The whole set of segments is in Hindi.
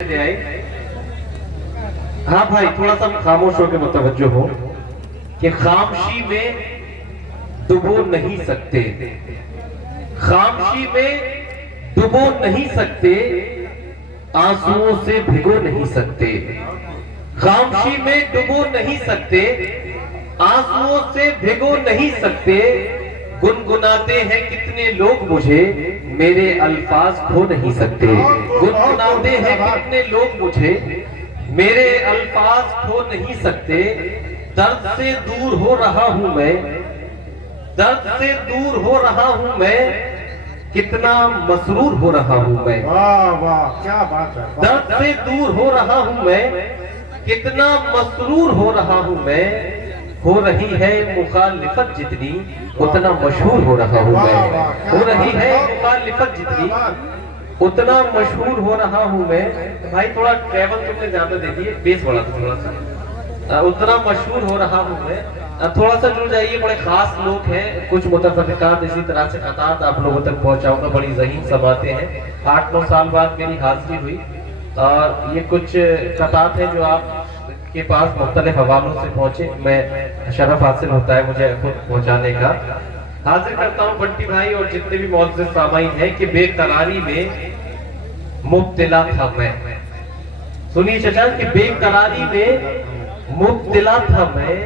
हाँ भाई, थोड़ा सा खामोश होकर मुतवज्जो हो कि खामोशी में डुबो नहीं सकते, खामोशी में डुबो नहीं सकते, आंसुओं से भिगो नहीं सकते। खामोशी में डुबो नहीं सकते, आंसुओं से भिगो नहीं सकते। गुनगुनाते हैं कितने लोग मुझे, मेरे अल्फाज खो नहीं सकते। गुनगुनाते हैं कितने लोग मुझे, मेरे अल्फाज खो नहीं सकते। दर्द से दूर हो रहा हूं मैं, दर्द से दूर हो रहा हूं मैं, कितना मसरूर हो रहा हूं मैं। वाह वाह, क्या बात है। दर्द से दूर हो रहा हूं मैं, कितना मसरूर हो रहा हूं मैं। हो रही है मुखालिफत जितनी, उतना मशहूर हो रहा हूं मैं। हो रही है मुखालिफत जितनी, उतना मशहूर हो रहा हूं मैं। भाई थोड़ा ट्रेवल तुमने ज्यादा दे दिए, बेस बढ़ा दो थोड़ा सा। उतना मशहूर हो रहा हूं मैं। थोड़ा सा जुड़ जाइए, बड़े खास लोग हैं। कुछ मुतफ़र्रिक़ात इसी तरह से क़तात आप लोगों तक पहुंचाऊंगा। बड़ी ज़हीन समाते हैं। 8-9 साल बाद मेरी हाजिरी हुई और ये कुछ क़तात हैं जो आप के पास मुख्तलिफ हवालों से पहुंचे। मैं शरफ हासिल होता है मुझे खुद पहुंचाने का। हाजिर करता हूं बंटी भाई और जितने भी मौजूद सामाईन हैं कि बेकरारी में मुब्तला था मैं। सुनिए चचा कि बेकरारी में मुब्तला था मैं,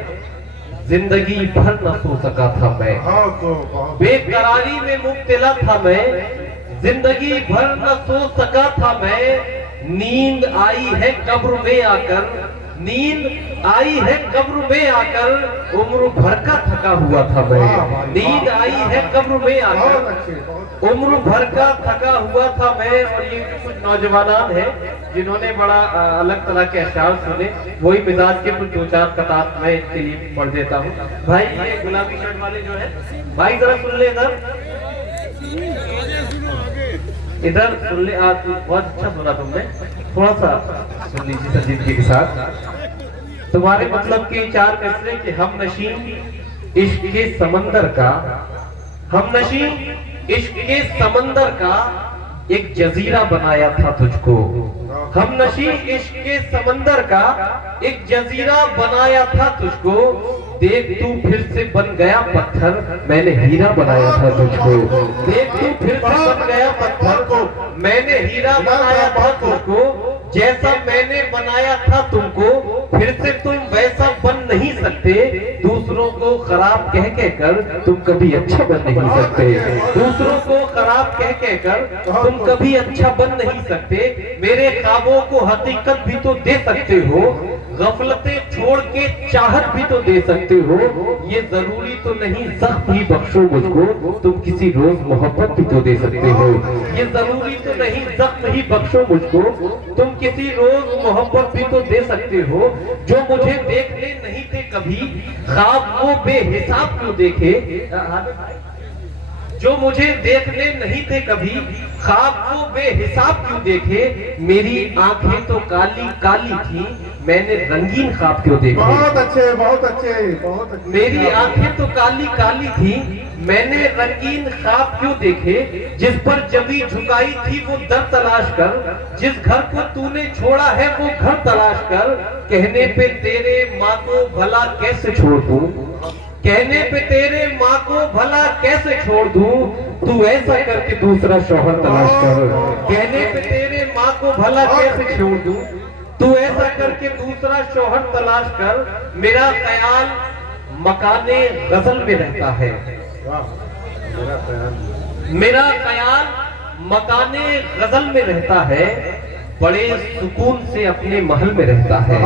जिंदगी भर न सो सका था मैं। बेकरारी में मुब्तला था मैं, जिंदगी भर न सो सका था मैं। नींद आई है कब्र में आकर, नींद आई है कब्र में आकर, उम्र भर का थका हुआ था मैं। नींद आई है कब्र में आकर, उम्र भर का थका हुआ था मैं। और ये कुछ नौजवान हैं जिन्होंने बड़ा अलग तरह के अशार सुने, वही मिजाज के कुछ 2-4 क़तात मैं इनके लिए पढ़ देता हूँ। भाई ये गुलाबी शर्ट वाले जो है, भाई जरा सुन ले इधर सुन ले। आज बहुत अच्छा सुना तुमने, थोड़ा सा सुन लीजिए संजीदगी के साथ। तुम्हारे मतलब के 4 फैसले कि हम नशी इश्क के समंदर का, हम नशी इश्क के समंदर का एक जजीरा बनाया था तुझको। हम नशी इश्क के समंदर का एक जजीरा बनाया था तुझको। देख तू फिर से बन गया पत्थर, मैंने हीरा बनाया था तुझको। देख तू फिर से बन गया पत्थर, मैंने हीरा बनाया था तुझको। जैसा मैंने बनाया था तुमको, फिर से तुम वैसा बन नहीं सकते। दूसरों को खराब कह कर तुम कभी अच्छा बन नहीं सकते। दूसरों को खराब कह कर तुम कभी अच्छा बन नहीं सकते। मेरे ख्वाबों को हकीकत भी तो दे सकते हो, गफलतें छोड़ के चाहत भी तो दे सकते हो। ये जरूरी तो नहीं ज़ख्म ही बख्शो मुझको, तुम किसी रोज मोहब्बत भी तो दे सकते हो। ये जरूरी तो नहीं ज़ख्म ही बख्शो मुझको, तुम किसी रोज मोहब्बत भी तो दे सकते हो। जो मुझे देखने नहीं थे कभी, ख्वाब वो बेहिसाब क्यों देखे। जो मुझे देखने नहीं थे कभी, ख्वाब को बेहिसाब क्यों देखे। मेरी आंखें तो काली काली थी, मैंने रंगीन ख्वाब क्यों देखे। बहुत अच्छे, बहुत अच्छे, बहुत अच्छे। मेरी आंखें तो काली काली थी, मैंने रंगीन ख्वाब क्यों देखे। जिस पर जबी झुकाई थी वो दर तलाश कर, जिस घर को तूने छोड़ा है वो घर तलाश कर। कहने पे तेरे माँ को भला कैसे छोड़ दूं, कहने पे तेरे माँ को भला कैसे छोड़ दूं। तू ऐसा करके दूसरा शौहर तलाश कर। कहने पे तेरे माँ को भला कैसे छोड़ दूं, तू ऐसा करके दूसरा शौहर तलाश कर। मेरा ख्याल मकाने गजल में रहता है, मेरा ख्याल मकाने गजल में रहता है। बड़े सुकून से अपने महल में रहता है।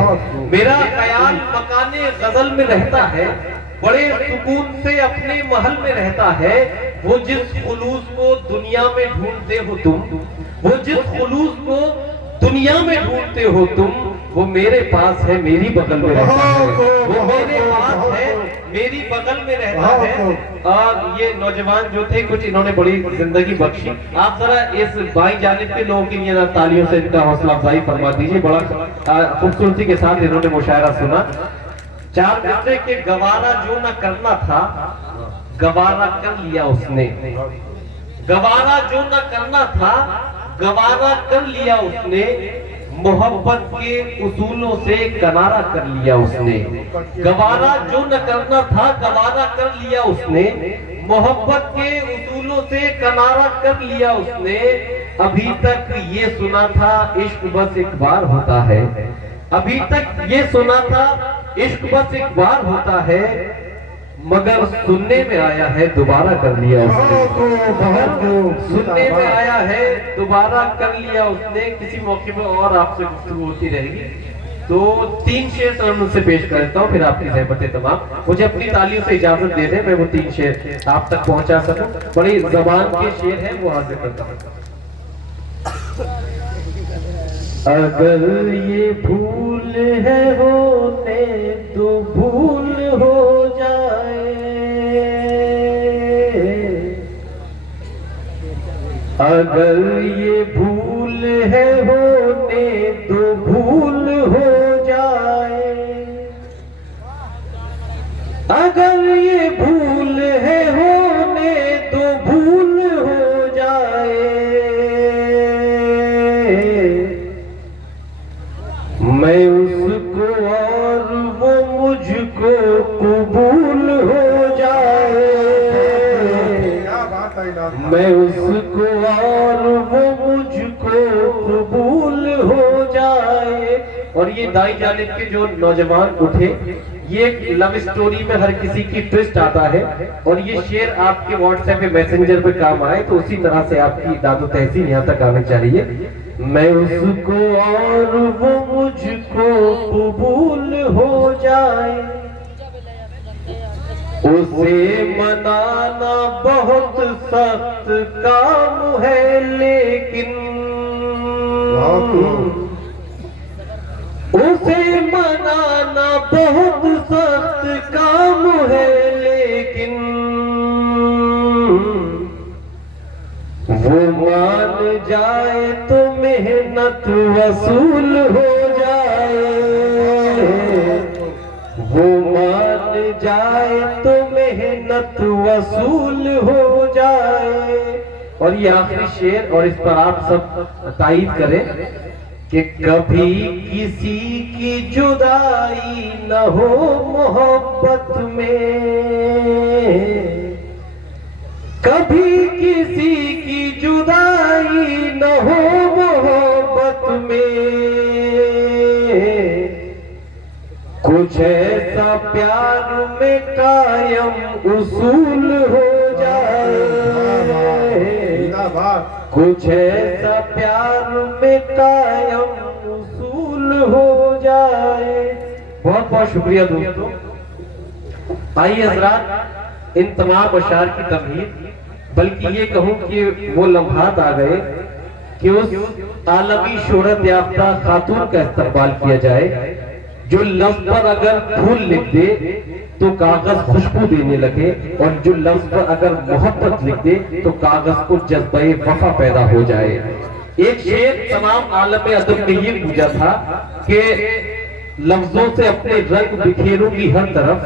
मेरा ख्याल मकाने गजल में रहता है, बड़े सुकून से अपने महल में रहता है। वो जिस खुलूस को दुनिया में ढूंढते हो तुम, वो जिस खुलूस को दुनिया में ढूंढते हो तुम, वो मेरे पास है, मेरी बगल में रहता है। वो मेरे पास है, मेरी बगल में रहता है। और ये नौजवान जो थे कुछ, इन्होंने बड़ी जिंदगी बख्शी। आप जरा इस बाई जानिब के लोगों के लिए तालियों से इनका हौसला अफजाई फरमा दीजिए। बड़ा खूबसूरती के साथ इन्होंने मुशायरा सुना। 4 बच्चे के गवारा जो न करना था, गवारा कर लिया उसने। गवारा जो न करना था, गवारा कर लिया उसने। मोहब्बत के उसूलों से किनारा कर लिया उसने। गवारा जो न करना था गवारा कर लिया उसने, मोहब्बत के उसूलों से किनारा कर लिया उसने। अभी तक ये सुना था इश्क बस एक बार होता है, अभी तक ये सुना था इश्क बस एक बार होता है, मगर सुनने में आया है दोबारा कर लिया उसने। सुनने में आया है दोबारा कर लिया उसने। किसी मौके पर और आपसे गुफ्तगू होती रहेगी, तो 3 शेर तो मुझसे पेश करता हूँ, फिर आपकी ज़हमतें तमाम। मुझे अपनी तालियों से इजाजत दे दें, मैं वो 3 शेर आप तक पहुंचा सकूं। बड़ी जबान के शेर हैं, वो हाजिर करता हूँ। अगर ये भूल है होने तो भूल हो जाए, अगर ये भूल है होने तो भूल हो जाए, अगर ये भूल है होने तो भूल हो जाए, मैं उसको और वो मुझको कबूल हो जाए, मैं उसको और वो मुझको कबूल हो जाए। और ये दाई जानिब के जो नौजवान उठे, ये लव स्टोरी में हर किसी की ट्विस्ट आता है, और ये शेर आपके व्हाट्सएप पे मैसेंजर पे काम आए तो उसी तरह से आपकी दादो तहसीन यहाँ तक आनी चाहिए। मैं उसको और वो मुझको कबूल हो जाए, उसे मनाना बहुत सख्त काम है, लेकिन उसे मनाना बहुत सख्त काम है, लेकिन वो मान जाए तो मेहनत वसूल हो जाए, वो मान जाए तो मेहनत वसूल हो जाए। और ये आखिरी शेर, और इस पर आप सब तायीद करें कि कभी किसी की जुदाई न हो मोहब्बत में, कभी किसी की जुदाई न हो मोहब्बत में, कुछ ऐसा प्यार में कायम उसूल हो जाए, कुछ ऐसा प्यार में कायम उसूल हो जाए। बहुत बहुत शुक्रिया दोस्तों। आइए हज़रात, इन तमाम अशार की तमहीद, बल्कि ये कहूँ कि वो लम्हात आ गए कि उस आलमी शोहरत याफ्ता खातून का इस्तेमाल किया जाए जो लफ्ज पर अगर फूल लिख दे तो कागज खुशबू देने लगे, और जो लफ्ज पर अगर मोहब्बत लिख दे तो कागज को जज्बे वफा पैदा हो जाए। एक शेर तमाम आलम अदब में ये पूछा था कि लफ्जों से अपने रंग बिखेरूंगी हर तरफ,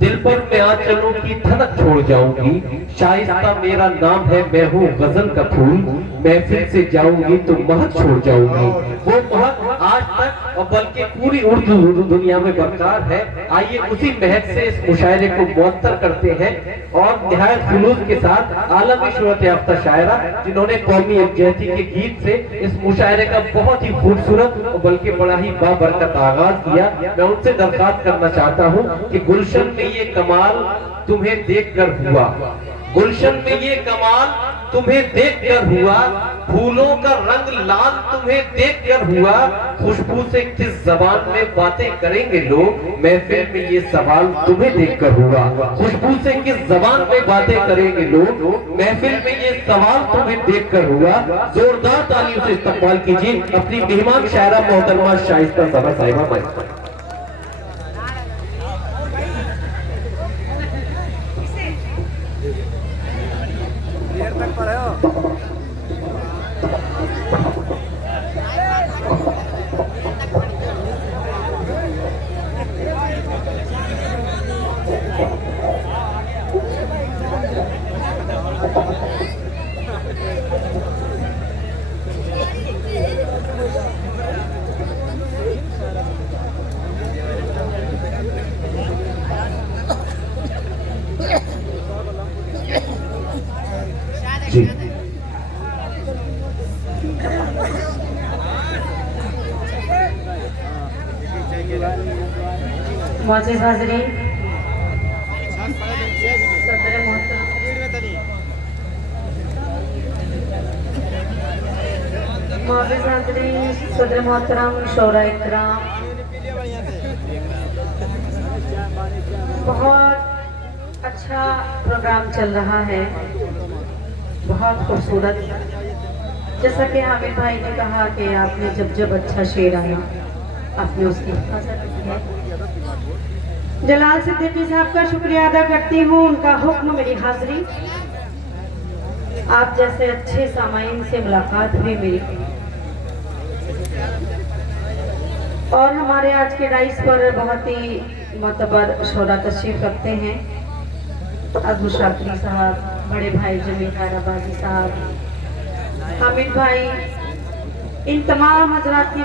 दिल पर मैं आंचलों की थनक छोड़ जाऊंगी, शाइस्ता मेरा नाम है, मैं हूँ गजल का फूल, महफिल से जाऊंगी तो महक छोड़ जाऊंगी। वो महक आज तक और बल्कि पूरी उर्दू दुनिया में बरकरार है। आइए उसी महक से इस मुशायरे को मुअत्तर करते हैं, और निहायत जुलूस के साथ आलमी शोहरत याफ्ता शायरा जिन्होंने कौमी यकजहती के गीत से इस मुशायरे का बहुत ही खूबसूरत और बल्कि बड़ा ही बाबरकत आगाज किया, मैं उनसे दरख्वास्त करना चाहता हूँ कि गुलशन में ये कमाल तुम्हें देखकर हुआ, गुलशन में ये कमाल तुम्हें देखकर हुआ, फूलों का रंग लाल तुम्हें देखकर हुआ, खुशबू से किस जबान में बातें करेंगे लोग, महफिल में ये सवाल तुम्हें देखकर हुआ, खुशबू से किस जबान में बातें करेंगे लोग, महफिल में ये सवाल तुम्हें देखकर हुआ। जोरदार तालियों से इस्तकबाल कीजिए अपनी मेहमान शायरा मोहतरमा शाइस्ता ज़हरा साहिबा माइक। मोअज़्ज़िज़ हाज़रीन, सदर मोहतरम, मोअज़्ज़िज़ हाज़रीन, सदर मोहतरम, शोरा इकराम, बहुत अच्छा प्रोग्राम चल रहा है, बहुत खूबसूरत। जैसा कि हामिद भाई ने कहा कि आपने जब जब अच्छा शेर आया आपने उसकी हिफाजत की है। जलाल सिद्दीकी साहब का शुक्रिया अदा करती हूँ, उनका हुक्म मेरी हाजिरी। आप जैसे अच्छे सामाइन से मुलाकात हुई मेरी, और हमारे आज के डाइस पर बहुत ही मोतबर शोरा तशरीफ रखते हैं। अबू शाकिरी साहब, बड़े भाई जमील हैदराबादी साहब, हामिद भाई, इन तमाम हजरात की